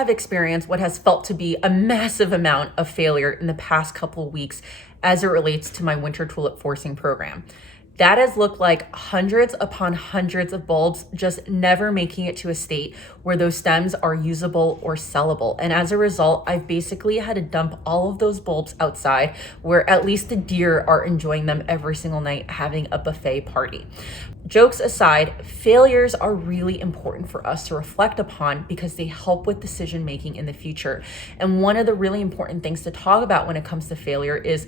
have experienced what has felt to be a massive amount of failure in the past couple of weeks as it relates to my winter tulip forcing program. That has looked like hundreds upon hundreds of bulbs just never making it to a state where those stems are usable or sellable. And as a result, I've basically had to dump all of those bulbs outside where at least the deer are enjoying them every single night, having a buffet party. Jokes aside, failures are really important for us to reflect upon because they help with decision making in the future. And one of the really important things to talk about when it comes to failure is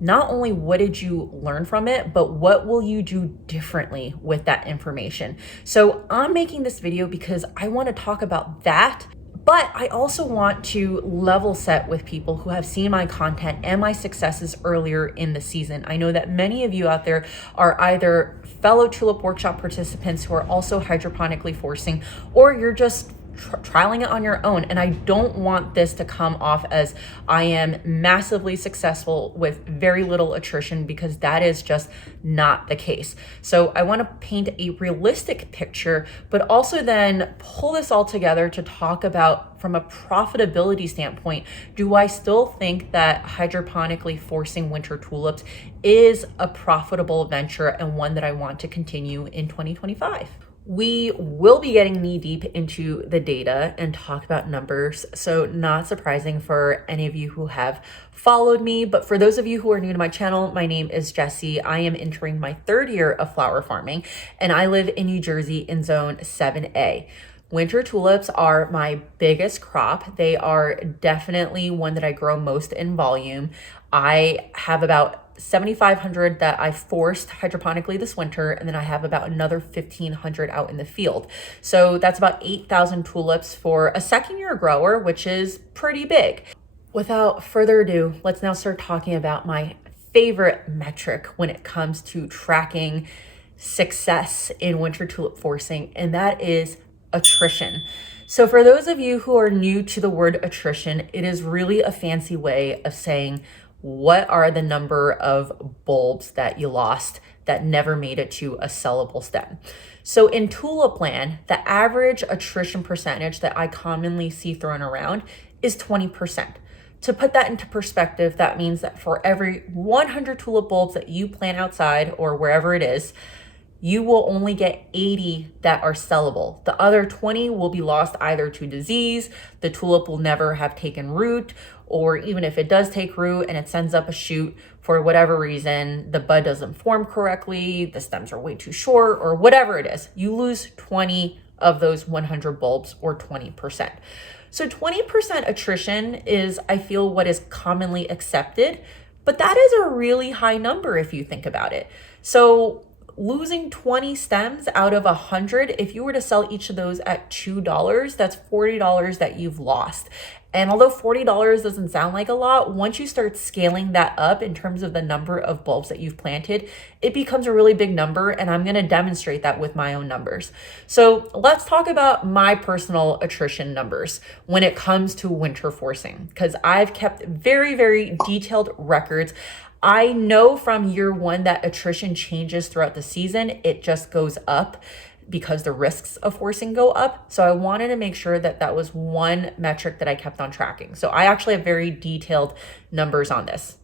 not only what did you learn from it, but what will you do differently with that information? So I'm making this video because I want to talk about that, but I also want to level set with people who have seen my content and my successes earlier in the season. I know that many of you out there are either fellow Tulip Workshop participants who are also hydroponically forcing, or you're just trialing it on your own. And I don't want this to come off as I am massively successful with very little attrition, because that is just not the case. So I want to paint a realistic picture, but also then pull this all together to talk about, from a profitability standpoint, do I still think that hydroponically forcing winter tulips is a profitable venture and one that I want to continue in 2025? We will be getting knee deep into the data and talk about numbers. So not surprising for any of you who have followed me, but for those of you who are new to my channel, my name is Jessie. I am entering my third year of flower farming, and I live in New Jersey in zone 7A. Winter tulips are my biggest crop. They are definitely one that I grow most in volume. I have about 7,500 that I forced hydroponically this winter, and then I have about another 1,500 out in the field. So that's about 8,000 tulips for a second year grower, which is pretty big. Without further ado, let's now start talking about my favorite metric when it comes to tracking success in winter tulip forcing, and that is attrition. So for those of you who are new to the word attrition, it is really a fancy way of saying what are the number of bulbs that you lost that never made it to a sellable stem. So in tulip land, the average attrition percentage that I commonly see thrown around is 20%. To put that into perspective, that means that for every 100 tulip bulbs that you plant outside or wherever it is, you will only get 80 that are sellable. The other 20 will be lost either to disease, the tulip will never have taken root, or even if it does take root and it sends up a shoot, for whatever reason, the bud doesn't form correctly, the stems are way too short, or whatever it is, you lose 20 of those 100 bulbs, or 20%. So 20% attrition is, I feel, what is commonly accepted, but that is a really high number if you think about it. So losing 20 stems out of 100, if you were to sell each of those at $2, that's $40 that you've lost. And although $40 doesn't sound like a lot, once you start scaling that up in terms of the number of bulbs that you've planted, it becomes a really big number, and I'm going to demonstrate that with my own numbers. So let's talk about my personal attrition numbers when it comes to winter forcing, because I've kept very, very detailed records. I know from year one that attrition changes throughout the season. It just goes up because the risks of forcing go up. So I wanted to make sure that that was one metric that I kept on tracking. So I actually have very detailed numbers on this.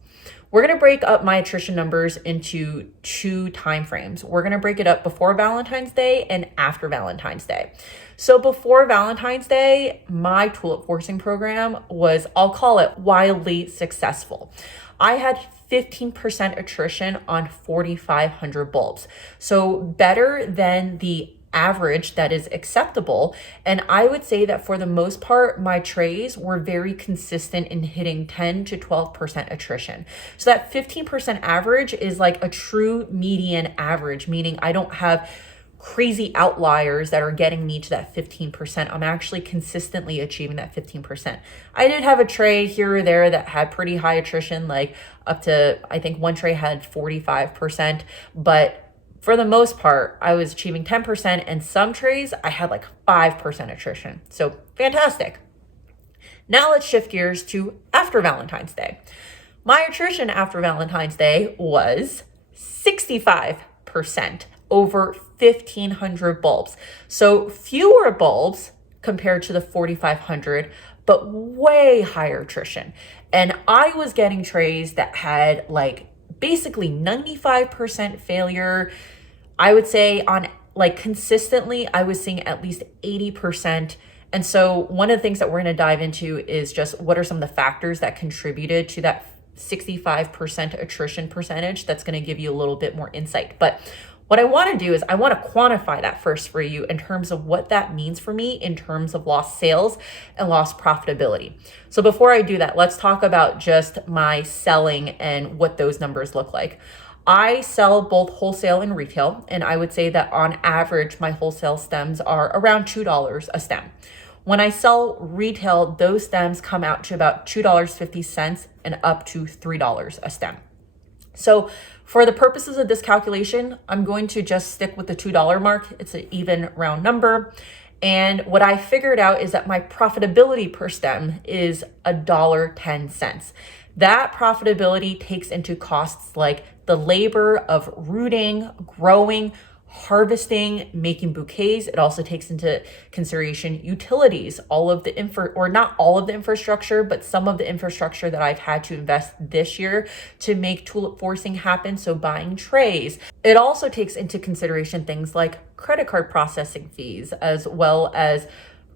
We're going to break up my attrition numbers into two time frames. We're going to break it up before Valentine's Day and after Valentine's Day. So before Valentine's Day, my tulip forcing program was, I'll call it, wildly successful. I had 15% attrition on 4,500 bulbs. So better than the average that is acceptable. And I would say that for the most part, my trays were very consistent in hitting 10 to 12% attrition. So that 15% average is like a true median average, meaning I don't have crazy outliers that are getting me to that 15%. I'm actually consistently achieving that 15%. I did have a tray here or there that had pretty high attrition, like up to, I think one tray had 45%, but for the most part, I was achieving 10%, and some trays I had like 5% attrition. So fantastic. Now let's shift gears to after Valentine's Day. My attrition after Valentine's Day was 65%. Over 1,500 bulbs. So fewer bulbs compared to the 4,500, but way higher attrition. And I was getting trays that had like basically 95% failure. I would say on like consistently, I was seeing at least 80%. And so one of the things that we're going to dive into is just what are some of the factors that contributed to that 65% attrition percentage. That's going to give you a little bit more insight. But what I want to do is I want to quantify that first for you in terms of what that means for me in terms of lost sales and lost profitability. So before I do that, let's talk about just my selling and what those numbers look like. I sell both wholesale and retail, and I would say that on average, my wholesale stems are around $2 a stem. When I sell retail, those stems come out to about $2.50 and up to $3 a stem. So for the purposes of this calculation, I'm going to just stick with the $2 mark. It's an even round number. And what I figured out is that my profitability per stem is $1.10. That profitability takes into costs like the labor of rooting, growing, harvesting, making bouquets. It also takes into consideration utilities, all of the not all of the infrastructure, but some of the infrastructure that I've had to invest this year to make tulip forcing happen. So buying trays. It also takes into consideration things like credit card processing fees, as well as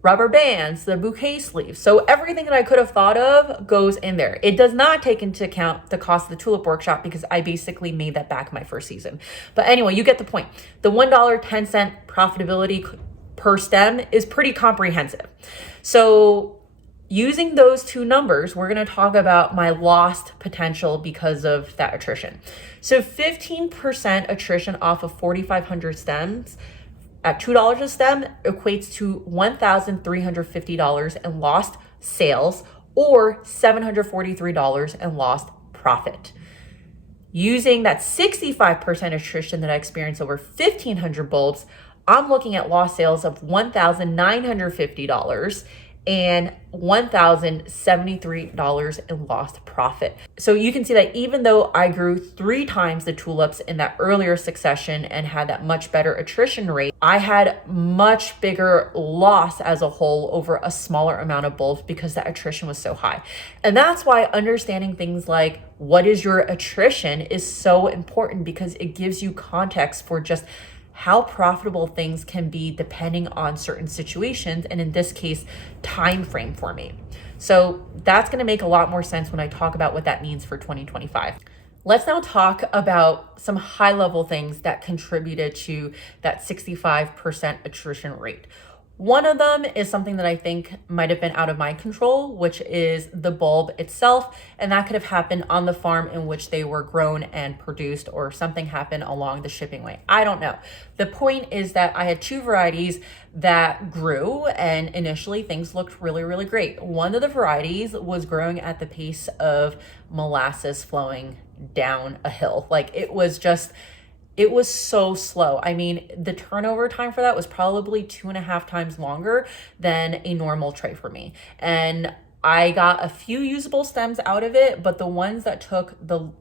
rubber bands, the bouquet sleeves. So everything that I could have thought of goes in there. It does not take into account the cost of the tulip workshop because I basically made that back my first season. But anyway, you get the point. The $1.10 profitability per stem is pretty comprehensive. So using those two numbers, we're going to talk about my lost potential because of that attrition. So 15% attrition off of 4,500 stems at $2 a stem equates to $1,350 in lost sales or $743 in lost profit. Using that 65% attrition that I experienced over 1,500 bulbs, I'm looking at lost sales of $1,950 and $1,073 in lost profit. So you can see that even though I grew 3 times the tulips in that earlier succession and had that much better attrition rate, I had much bigger loss as a whole over a smaller amount of bulbs because that attrition was so high. And that's why understanding things like what is your attrition is so important, because it gives you context for just how profitable things can be depending on certain situations, and in this case, time frame for me. So that's going to make a lot more sense when I talk about what that means for 2025. Let's now talk about some high level things that contributed to that 65% attrition rate. One of them is something that I think might have been out of my control, which is the bulb itself. And that could have happened on the farm in which they were grown and produced, or something happened along the shipping way. I don't know. The point is that I had 2 varieties that grew, and initially things looked really, really great. One of the varieties was growing at the pace of molasses flowing down a hill. Like it was so slow. I mean, the turnover time for that was probably 2.5 times longer than a normal tray for me. And I got a few usable stems out of it, but the ones that took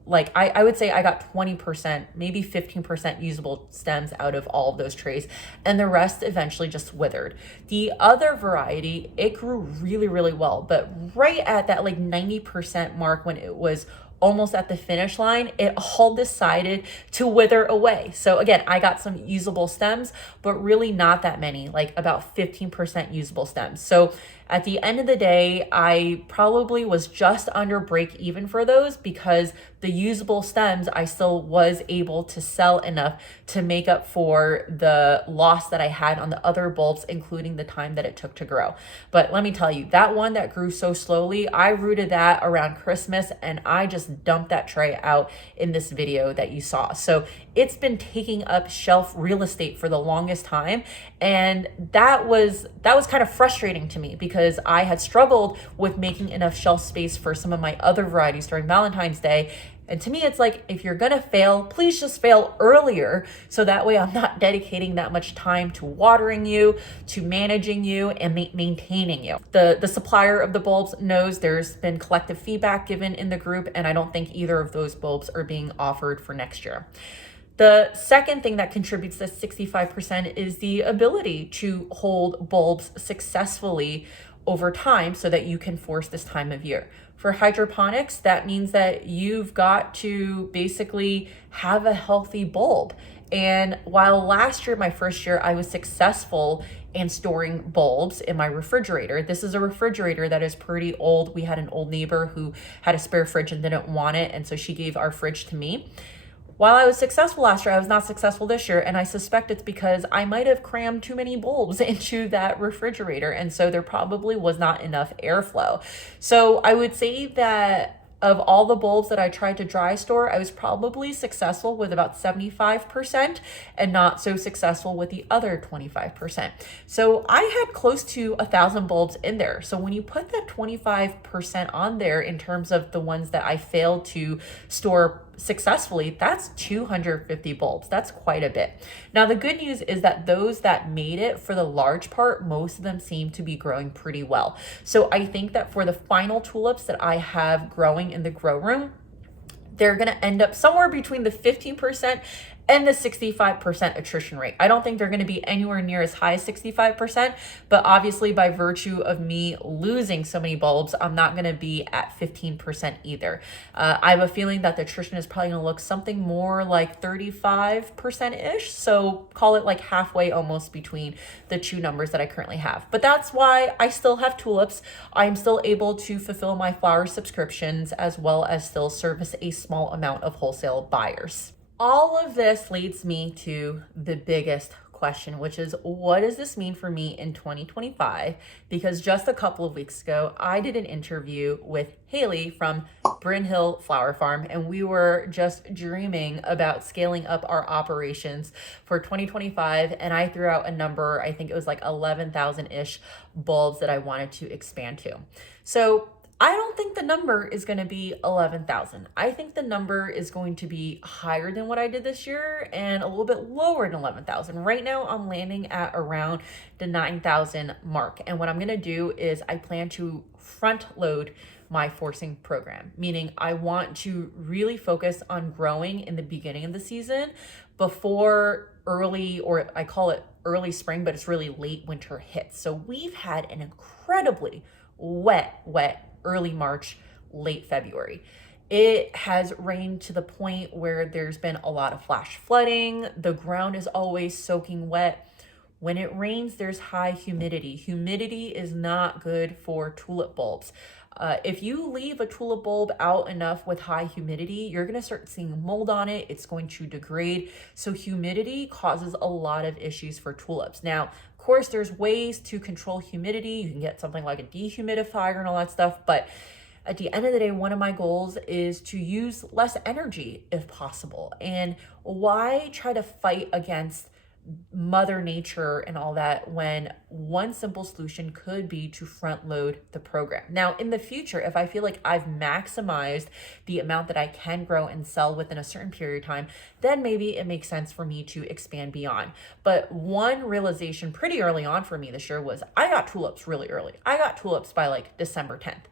I would say I got 20%, maybe 15% usable stems out of all of those trays, and the rest eventually just withered. The other variety, it grew really, really well, but right at that 90% mark, when it was almost at the finish line, it all decided to wither away. So again, I got some usable stems, but really not that many, like about 15% usable stems. So at the end of the day, I probably was just under break even for those, because the usable stems, I still was able to sell enough to make up for the loss that I had on the other bulbs, including the time that it took to grow. But let me tell you, that one that grew so slowly, I rooted that around Christmas, and I just dumped that tray out in this video that you saw. So it's been taking up shelf real estate for the longest time. And that was kind of frustrating to me, because I had struggled with making enough shelf space for some of my other varieties during Valentine's Day. And to me, it's like, if you're gonna fail, please just fail earlier, so that way I'm not dedicating that much time to watering you, to managing you, and maintaining you. The supplier of the bulbs knows there's been collective feedback given in the group, and I don't think either of those bulbs are being offered for next year. The second thing that contributes to 65% is the ability to hold bulbs successfully over time so that you can force this time of year. For hydroponics, that means that you've got to basically have a healthy bulb. And while last year, my first year, I was successful in storing bulbs in my refrigerator. This is a refrigerator that is pretty old. We had an old neighbor who had a spare fridge and didn't want it, and so she gave our fridge to me. While I was successful last year, I was not successful this year, and I suspect it's because I might have crammed too many bulbs into that refrigerator, and so there probably was not enough airflow. So I would say that of all the bulbs that I tried to dry store, I was probably successful with about 75% and not so successful with the other 25%. So I had close to 1,000 bulbs in there. So when you put that 25% on there in terms of the ones that I failed to store successfully, that's 250 bulbs. That's quite a bit. Now, the good news is that those that made it, for the large part, most of them seem to be growing pretty well. So I think that for the final tulips that I have growing in the grow room, they're going to end up somewhere between the 15% and the 65% attrition rate. I don't think they're going to be anywhere near as high as 65%, but obviously by virtue of me losing so many bulbs, I'm not going to be at 15% either. I have a feeling that the attrition is probably going to look something more like 35%-ish. So call it like halfway almost between the two numbers that I currently have. But that's why I still have tulips. I'm still able to fulfill my flower subscriptions as well as still service a small amount of wholesale buyers. All of this leads me to the biggest question, which is, what does this mean for me in 2025? Because just a couple of weeks ago, I did an interview with Haley from Bryn Hill Flower Farm, and we were just dreaming about scaling up our operations for 2025. And I threw out a number, I think it was like 11,000-ish bulbs that I wanted to expand to. So I don't think the number is going to be 11,000. I think the number is going to be higher than what I did this year and a little bit lower than 11,000. Right now, I'm landing at around the 9,000 mark. And what I'm going to do is I plan to front load my forcing program, meaning I want to really focus on growing in the beginning of the season before early, or I call it early spring, but it's really late winter hits. So we've had an incredibly wet early March, late February. It has rained to the point where there's been a lot of flash flooding. The ground is always soaking wet. When it rains, there's high humidity. Humidity is not good for tulip bulbs. If you leave a tulip bulb out enough with high humidity, you're going to start seeing mold on it. It's going to degrade. So humidity causes a lot of issues for tulips. Now, of course, there's ways to control humidity. You can get something like a dehumidifier and all that stuff. But at the end of the day, one of my goals is to use less energy if possible. And why try to fight against Mother Nature and all that when one simple solution could be to front load the program? Now, in the future, if I feel like I've maximized the amount that I can grow and sell within a certain period of time, then maybe it makes sense for me to expand beyond. But one realization pretty early on for me this year was I got tulips really early. I got tulips by like December 10th.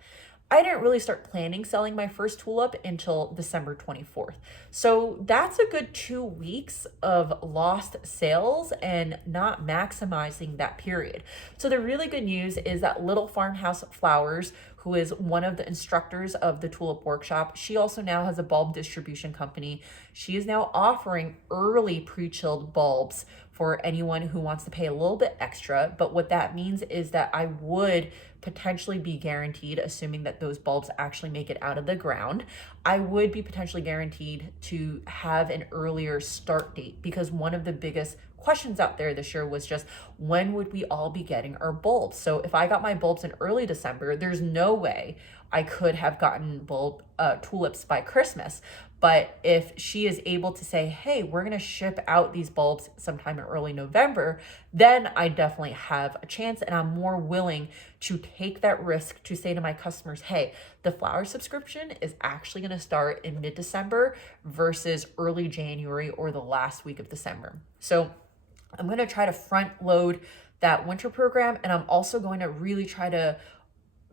I didn't really start planning selling my first tulip until December 24th. So that's a good 2 weeks of lost sales and not maximizing that period. So the really good news is that Little Farmhouse Flowers, who is one of the instructors of the tulip workshop, she also now has a bulb distribution company. She is now offering early pre-chilled bulbs for anyone who wants to pay a little bit extra. But what that means is that I would potentially be guaranteed, assuming that those bulbs actually make it out of the ground, I would be potentially guaranteed to have an earlier start date, because one of the biggest questions out there this year was just when would we all be getting our bulbs? So if I got my bulbs in early December, there's no way I could have gotten tulips by Christmas. But if she is able to say, hey, we're going to ship out these bulbs sometime in early November, then I definitely have a chance, and I'm more willing to take that risk to say to my customers, hey, the flower subscription is actually going to start in mid-December versus early January or the last week of December. So I'm going to try to front load that winter program, and I'm also going to really try to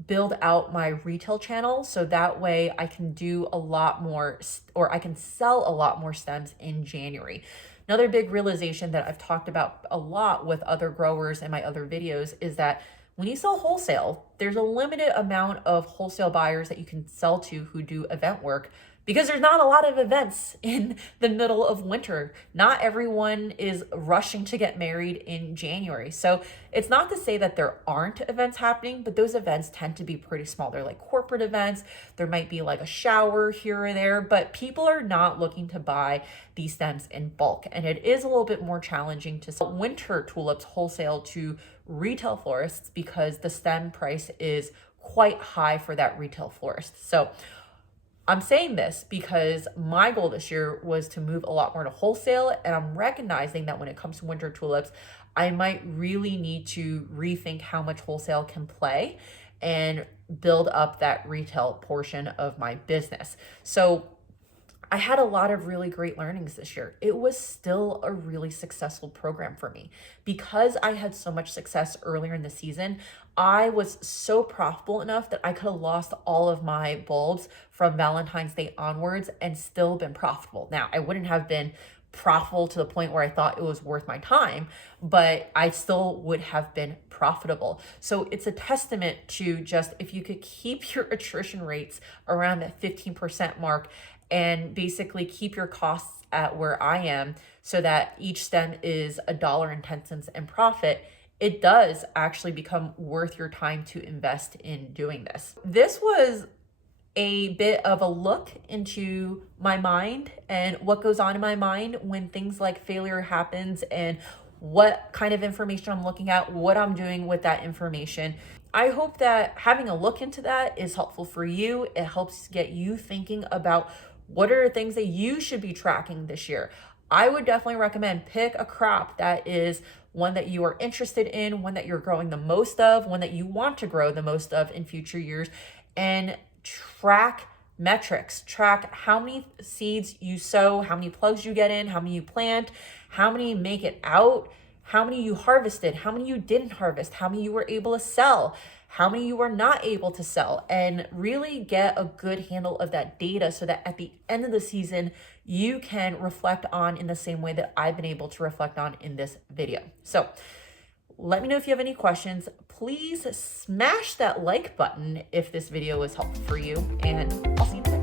build out my retail channel so that way I can do a lot more, or I can sell a lot more stems in January. Another big realization that I've talked about a lot with other growers in my other videos is that when you sell wholesale, there's a limited amount of wholesale buyers that you can sell to who do event work because there's not a lot of events in the middle of winter. Not everyone is rushing to get married in January. So it's not to say that there aren't events happening, but those events tend to be pretty small. They're like corporate events. There might be like a shower here or there, but people are not looking to buy these stems in bulk. And it is a little bit more challenging to sell winter tulips wholesale to retail florists because the stem price is quite high for that retail florist. So I'm saying this because my goal this year was to move a lot more to wholesale, and I'm recognizing that when it comes to winter tulips, I might really need to rethink how much wholesale can play and build up that retail portion of my business. So I had a lot of really great learnings this year. It was still a really successful program for me. Because I had so much success earlier in the season, I was so profitable enough that I could have lost all of my bulbs from Valentine's Day onwards and still been profitable. Now, I wouldn't have been profitable to the point where I thought it was worth my time, but I still would have been profitable. So it's a testament to just if you could keep your attrition rates around that 15% mark and basically keep your costs at where I am so that each stem is $1.10 in profit, it does actually become worth your time to invest in doing this. This was a bit of a look into my mind and what goes on in my mind when things like failure happens and what kind of information I'm looking at, what I'm doing with that information. I hope that having a look into that is helpful for you. It helps get you thinking about what are the things that you should be tracking this year. I would definitely recommend pick a crop that is one that you are interested in, one that you're growing the most of, one that you want to grow the most of in future years, and track metrics. Track how many seeds you sow, how many plugs you get in, how many you plant, how many make it out, how many you harvested, how many you didn't harvest, how many you were able to sell, how many you were not able to sell, and really get a good handle of that data so that at the end of the season, you can reflect on in the same way that I've been able to reflect on in this video. So let me know if you have any questions. Please smash that like button if this video was helpful for you, and I'll see you next time.